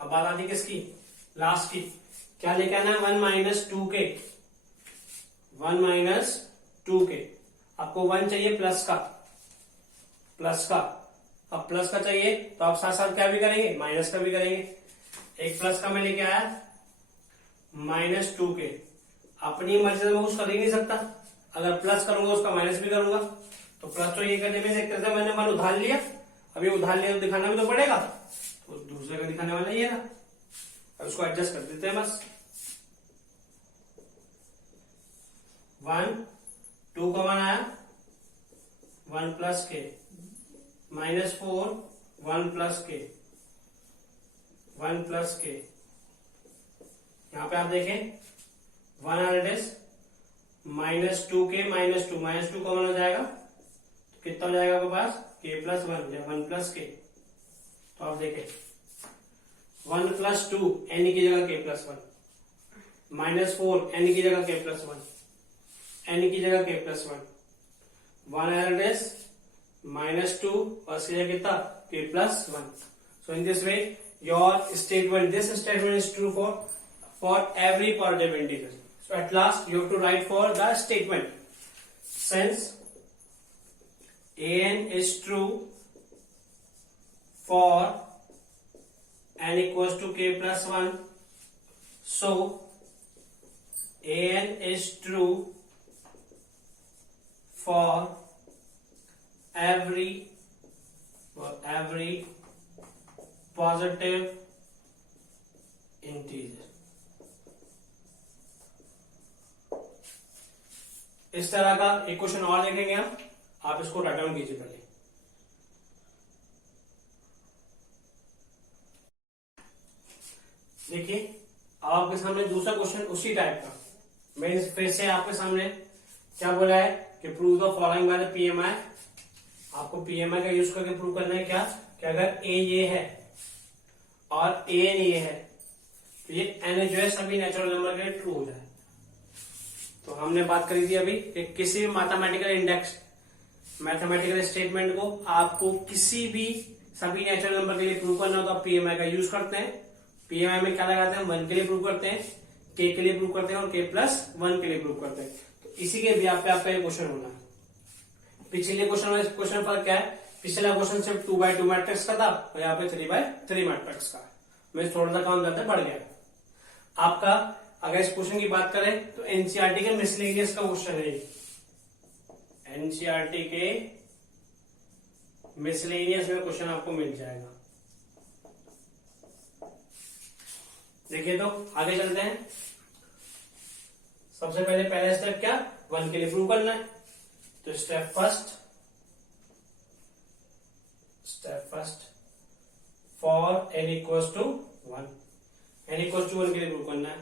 अब बात आती किसकी? लास्ट की। क्या लेके आना है? 1 - 2k, 1 - 2k। आपको 1 चाहिए प्लस का, अब प्लस का चाहिए तो आप साथ साथ क्या भी करेंगे? माइनस का भी करेंगे। एक प्लस का मैं लेके आया -2k, अपनी मर्जी से मैं कुछ कर ही नहीं सकता, अगर प्लस करूंगा उसका माइनस भी करूंगा, तो प्लस तो ये करने में एक तरह से मैंने मन उधार लिया, अभी उधार लिया तो दिखाना भी तो पड़ेगा, तो दूसरे का दिखाने वाला ये था। अब उसको एडजस्ट कर देते हैं बस। 1 2 कॉमन आया, 1 + k, -4 1 + k, 1 + k। यहां पे आप देखें 1 -2k -2 कॉमन हो जाएगा, तो कितना हो जाएगा आपके पास? k+1 या 1 + k। तो आप देखें 1 + 2 n की जगह k+1, -4 n की जगह k+1, n की जगह k+1, 1 -2 और सीधे कितना? k+1। So in this way your statement, this statement is true for for every positive integer. So at last you have to write for the statement. Since an is true for n equals to k plus 1, so an is true for every positive integer. इस तरह का एक question और देखेंगे हम, आप इसको write down कीजिए पहले। देखिए अब आपके सामने दूसरा क्वेश्चन उसी टाइप का, मैं फिर से आपके सामने क्या बोला है कि prove the following by the PMI. आपको पीएमआई का यूज करके प्रूव करना है क्या कि अगर ए ये है और एन ये है तो ये एन जो है सभी नेचुरल नंबर के लिए ट्रू हो जाए। तो हमने बात करी थी अभी कि किसी भी मैथमेटिकल इंडेक्स, मैथमेटिकल स्टेटमेंट को आपको किसी भी सभी नेचुरल नंबर के लिए प्रूव करना हो तो आप पीएमआई का यूज करते हैं। पीएमआई में क्या लगाते हैं, 1 के लिए प्रूव करते हैं, के लिए प्रूव करते हैं और के प्लस 1 के लिए प्रूव करते हैं। तो इसी के बेस पे आपका ये क्वेश्चन होना है। पिछले क्वेश्चन में क्वेश्चन फर्क क्या है, पिछला क्वेश्चन सिर्फ 2x2 मैट्रिक्स का था और यहाँ पे 3x3 मैट्रिक्स का, मैं थोड़ा सा काम करते बढ़ गया। आपका अगर इस क्वेश्चन की बात करें तो एनसीईआरटी के मिसलेनियस का क्वेश्चन है। एनसीईआरटी के मिसलेनियस में क्वेश्चन आपको मिल जाएगा। देखिए तो आगे चलते हैं। सबसे पहले स्टेप क्या, 1 के लिए प्रूव करना है। तो step first for n equals to 1, n equals to 1 के लिए प्रूव करना है।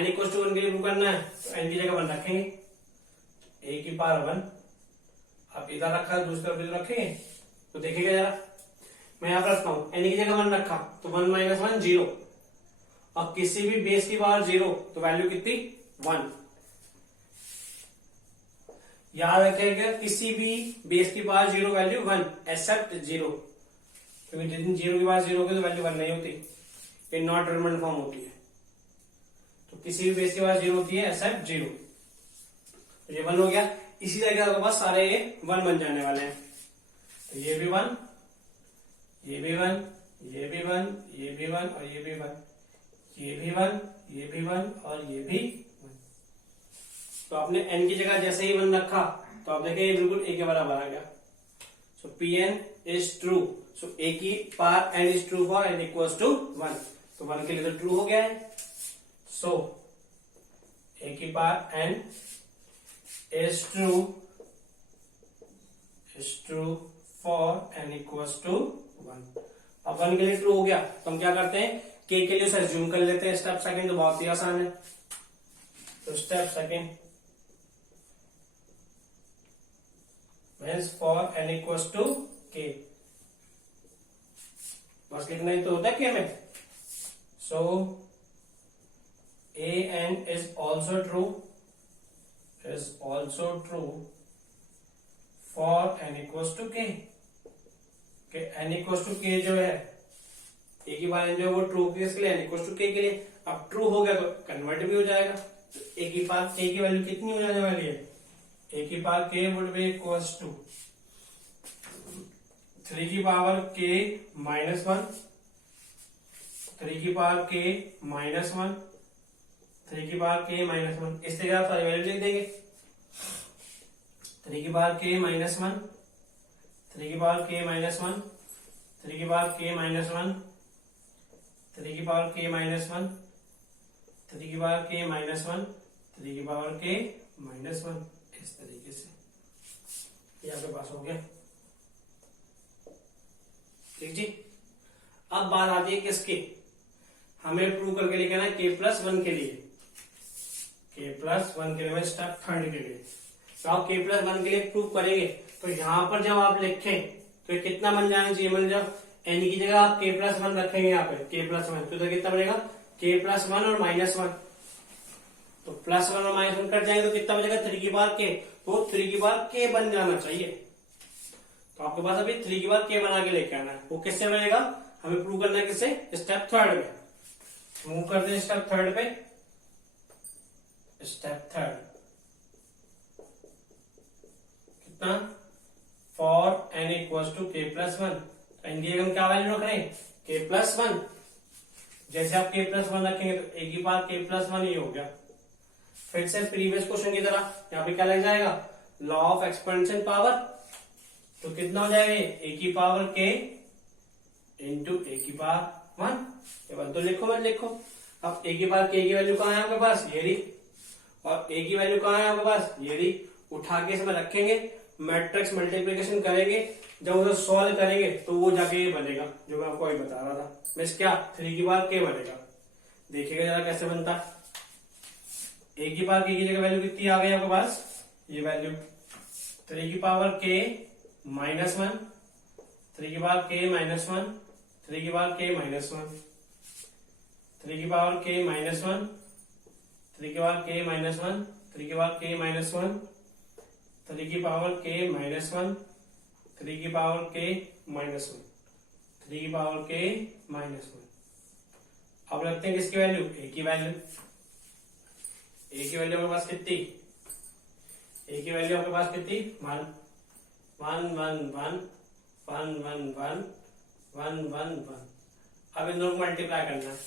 n इक्वल्स टू 1 के लिए प्रूव करना है तो n की जगह 1 रखेंगे, a की पावर 1। अब इधर रखा दूसरी तरफ इधर रखेंगे तो देखिएगा जरा, मैं यहां पर रखता हूं n की जगह 1 रखा तो 1 माइनस 1 0, और किसी भी बेस की पावर 0 तो वैल्यू कितनी 1। याद रखिएगा किसी भी बेस की पावर 0 वैल्यू 1 एक्सेप्ट 0, क्योंकि जितनी 0 की पावर 0 की तो वैल्यू 1 नहीं होती, ये नॉट रिडंडेंट फॉर्म होती है। तो किसी भी बेस की पावर 0 होती है एक्सेप्ट 0, तो ये 1 हो गया। इसी तरह आपके पास सारे ये 1 बन जाने वाले हैं। तो ये भी 1, ये भी 1, ये भी 1, ये भी 1 और ये भी 1, ये भी 1, ये भी 1 और ये भी 1। तो आपने n की जगह जैसे ही 1 रखा तो आप देखें ये बिल्कुल a के बराबर आ गया। So Pn is true, so a की power n is true for n equals to 1, तो 1 के लिए तो ट्रू हो गया है। सो a की power n is true for n equals to 1। अब 1 के लिए ट्रू हो गया तो हम क्या करते हैं, k के लिए उसे अज्यूम कर लेते हैं। स्टेप सेकंड तो बहुत ही आसान है। तो step second means for n equals to k, बस लिखना ही तो होता है k में। So an is also true for n equals to k। n equals to k जो है a की बार जो है वो ट्रू किसके लिए, n इक्वल्स टू k के लिए। अब ट्रू हो गया तो कन्वर्ट भी हो जाएगा। तो a की पावर k की वैल्यू कितनी हो जाने वाली है, a की power k would be equals to 3 की पावर k माइनस 1, 3 की पावर k माइनस 1, 3 की पावर k माइनस 1। इस तरह आप सारी वैल्यू लिख देंगे। 3 की पावर k माइनस 1, 3 की पावर k माइनस 1, 3 की पावर k माइनस 1, 3 की पावर k माइनस 1, 3 की पावर k माइनस 1, 3 की पावर k माइनस 1। इस तरीके से ये आपके पास हो गया। ठीक जी। अब बात आती है किसकी, हमें प्रूव करके लिखना है k प्लस 1 के लिए, k प्लस 1 के लिए स्टेप थर्ड के लिए। तो आप k प्लस 1 के लिए प्रूव करेंगे तो यहां पर जब आप लिखें तो ये कितना बन जाना चाहिए, मतलब जब n की जगह आप k प्लस 1 रखेंगे यहाँ पे k प्लस 1 तो इधर कितना बनेगा k प्लस 1 और माइनस 1, तो प्लस 1 और माइनस 1 कट जाएंगे तो कितना बचेगा 3 की पावर k, तो 3 की पावर k बन जाना चाहिए। तो आपके पास अभी 3 की पावर k बना के लेके आना है। वो किससे बनेगा, हमें प्रूव करना है किससे, स्टेप थर्ड में। मूव करते हैं स्टेप थर्ड पे। स्टेप थर्ड कितना, फॉर एन इक्वल्स टू के प्लस वन, इनकी हम क्या वैल्यू रख रहे हैं, के प्लस वन। जैसे आप के प्लस वन रखेंगे तो एक ही बार के प्लस वन ही हो गया। फिर से प्रीवियस क्वेश्चन की तरह यहाँ पे क्या लग जाएगा, लॉ ऑफ एक्सपेंशन पावर, तो कितना हो जाएगा, ए की पावर के इंटू ए की पावर वन। ये वन तो लिखो मत लिखो। अब ए की पावर के की वैल्यू कहाँ है आपके पास, ये रही, और ए की वैल्यू कहाँ है आपके पास, ये रही। उठा के इसमें रखेंगे, मैट्रिक्स मल्टीप्लिकेशन करेंगे, जब उसे सॉल्व करेंगे तो वो जाके ये बनेगा जो मैं आपको अभी बता रहा था, मीन्स क्या 3 की पावर के बनेगा। देखिएगा जरा कैसे बनता है। ए की पावर के की जगह वैल्यू कितनी आ गई आपके पास, ये वैल्यू 3 की पावर के माइनस वन, 3 की पावर के माइनस वन, 3 की पावर के माइनस वन, 3 की पावर के माइनस वन, 3 की पावर के माइनस वन, 3 की पावर के माइनस वन, 3 की पावर के माइनस वन, 3 की पावर के माइनस वन, 3 की पावर के माइनस वन। अब रखते हैं किसकी वैल्यू, ए की वैल्यू। ए की वैल्यू आपके पास कितनी, ए की वैल्यू आपके पास कितनी, 1 1 1 1 1 1 1 1 1 1। अब इन दोनों को मल्टीप्लाई करना है।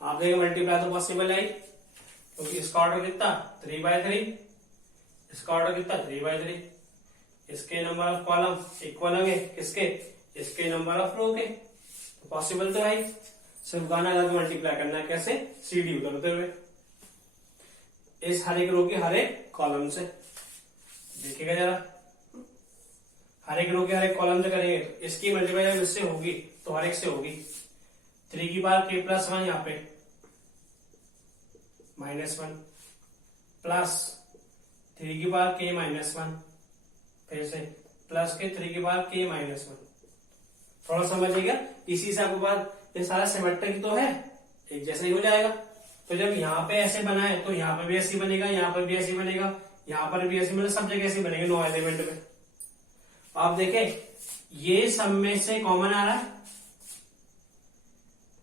आप देखिए मल्टीप्लाई तो पॉसिबल है, क्योंकि इसका ऑर्डर कितना 3/3, इसका ऑर्डर कितना 3/3। इसके नंबर ऑफ कॉलम इक्वल होंगे किसके, इसके नंबर ऑफ रो के, तो पॉसिबल तो है। सिर्फ गाना गा के मल्टीप्लाई करना है, कैसे, सीडी उतरते हुए इस हर एक रो के हर एक कॉलम से। देखिएगा जरा, हर एक रो के हर एक कॉलम से करेंगे, इसकी मल्टीप्लाई जब इससे होगी तो हर एक से होगी। 3 की पावर के प्लस वन, यहाँ पे -1 प्लस 3 की पावर के -1, फिर से प्लस के 3 की पावर के -1। थोड़ा समझिएगा, इसी से आपके पास ये सारा सिमेट्रिक तो है, एक जैसा ही हो जाएगा। तो जब यहाँ पे ऐसे बना है तो यहाँ पर भी ऐसे बनेगा, यहाँ पर भी ऐसे बनेगा, यहाँ पर भी ऐसे, मतलब सब जगह ऐसे बनेंगे 9 एलिमेंट में। आप देखें ये सब में से कॉमन आ रहा है,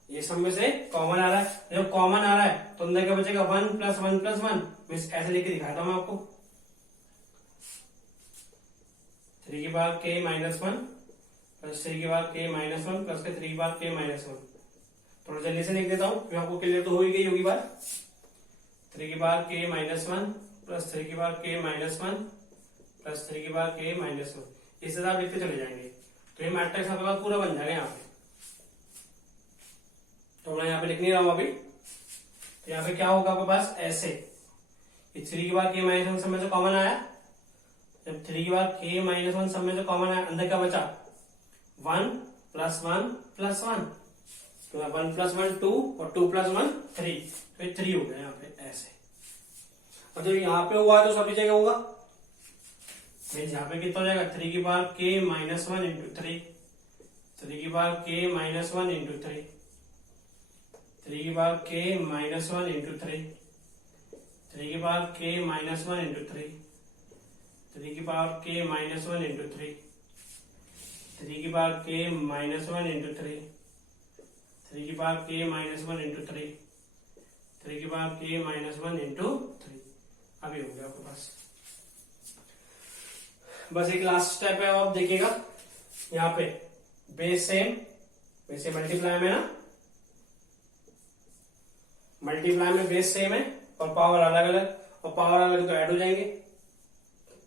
ये सब में से कॉमन आ रहा है। जब कॉमन आ रहा है तो अंदर क्या बचेगा, 1 + 1 + 1। मैं ऐसे लिख के दिखाता हूं आपको, 3 की पावर के -1 प्लस 3 की पावर के -1 प्लस 3 की पावर के -1। थोड़ा जल्दी से लिख देता हूं क्योंकि आपको क्लियर तो हो ही गई होगी बात। 3 की पावर के -1 प्लस 3 की पावर के -1 प्लस 3 की पावर के -1। इस तरह आप लिखते चले जाएंगे तो ये मैट्रिक्स आपके पास पूरा बन जाएगा। यहाँ पे तो मैं यहाँ पे लिख नहीं रहा हूं अभी, तो यहाँ पे क्या होगा आपके पास ऐसे, ये 3 की पावर के -1 सब में से कॉमन आया। जब 3 की पावर के -1 सब में से कॉमन आया, अंदर क्या बचा, 1 + 1 + 1, तो 1 + 1 2 और 2 + 1 3, तो ये 3 हो गया यहाँ पे ऐसे। और जब यहाँ पे हुआ तो सभी जगह होगा, यहाँ पे कितना हो जाएगा, 3 की पावर के -1 × 3, 3 की पावर के -1 × 3, 3 की पावर के -1 × 3, 3 की पावर के -1 × 3, 3 की पावर के -1 × 3, 3 की पावर के -1 × 3, 3 की पावर के -1 × 3, 3 की पावर के -1 × 3। अभी हो गया आपके पास। बस एक लास्ट स्टेप है, आप देखिएगा यहाँ पे बेस सेम, वैसे मल्टीप्लाई में ना, मल्टीप्लाई में बेस सेम है और पावर अलग अलग, और पावर अलग तो ऐड हो जाएंगे।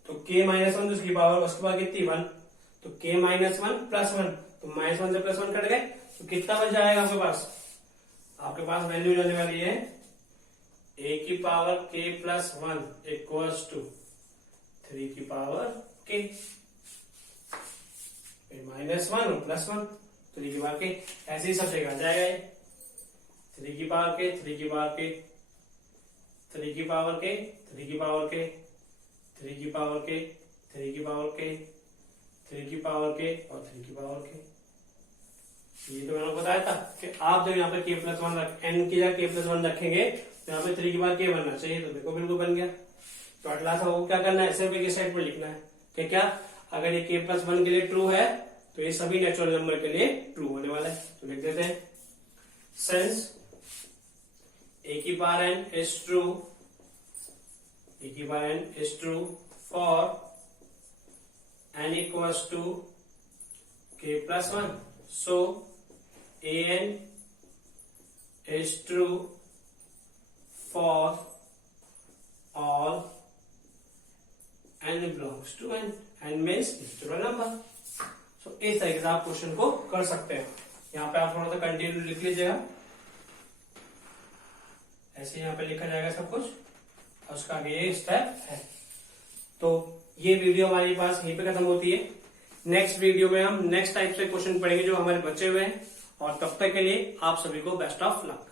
तो k -1 तो उसकी पावर, उसके बाद कितनी 1, तो k -1 + 1, तो -1 से +1 कट गए, तो कितना बच जाएगा आपके पास, आपके पास वैल्यू जाने वाली है a की पावर k + 1 = 3 की पावर k, -1 और +1, 3 की पावर k, ऐसे ही सब जगह आ जाएगा ये। 3 की पावर k, 3 की पावर k, 3 की पावर k, 3 की पावर k, 3 की पावर k, 3 की पावर k, 3 की पावर k और 3 की पावर k। ये तो मैंने बताया था कि आप जब यहाँ पे k + 1 n की जगह k + 1 रखेंगे तो यहाँ पे 3 की पावर k बनना चाहिए, तो देखो बिल्कुल बन गया। तो अटलास को क्या करना है, सिर्फ एक साइड पर लिखना है कि क्या, अगर ये k + 1 के लिए ट्रू है तो ये सभी नेचुरल नंबर के लिए ट्रू होने वाला है। तो लिख देते हैं, सिंस a की power n is true equivalent is true for n equals to k plus 1. So an is true for all n belongs to n. n means natural number. So इस तरीके से आप क्वेश्चन को कर सकते हैं. यहाँ पे आप थोड़ा सा कंटिन्यू लिख लीजिएगा, ऐसे यहाँ पे लिखा जाएगा सब कुछ और उसका आगे ये स्टेप है. तो ये वीडियो हमारे पास यहीं पे खत्म होती है. नेक्स्ट वीडियो में हम नेक्स्ट टाइप से क्वेश्चन पढ़ेंगे जो हमारे बचे हुए हैं. और तब तक के लिए आप सभी को बेस्ट ऑफ लक.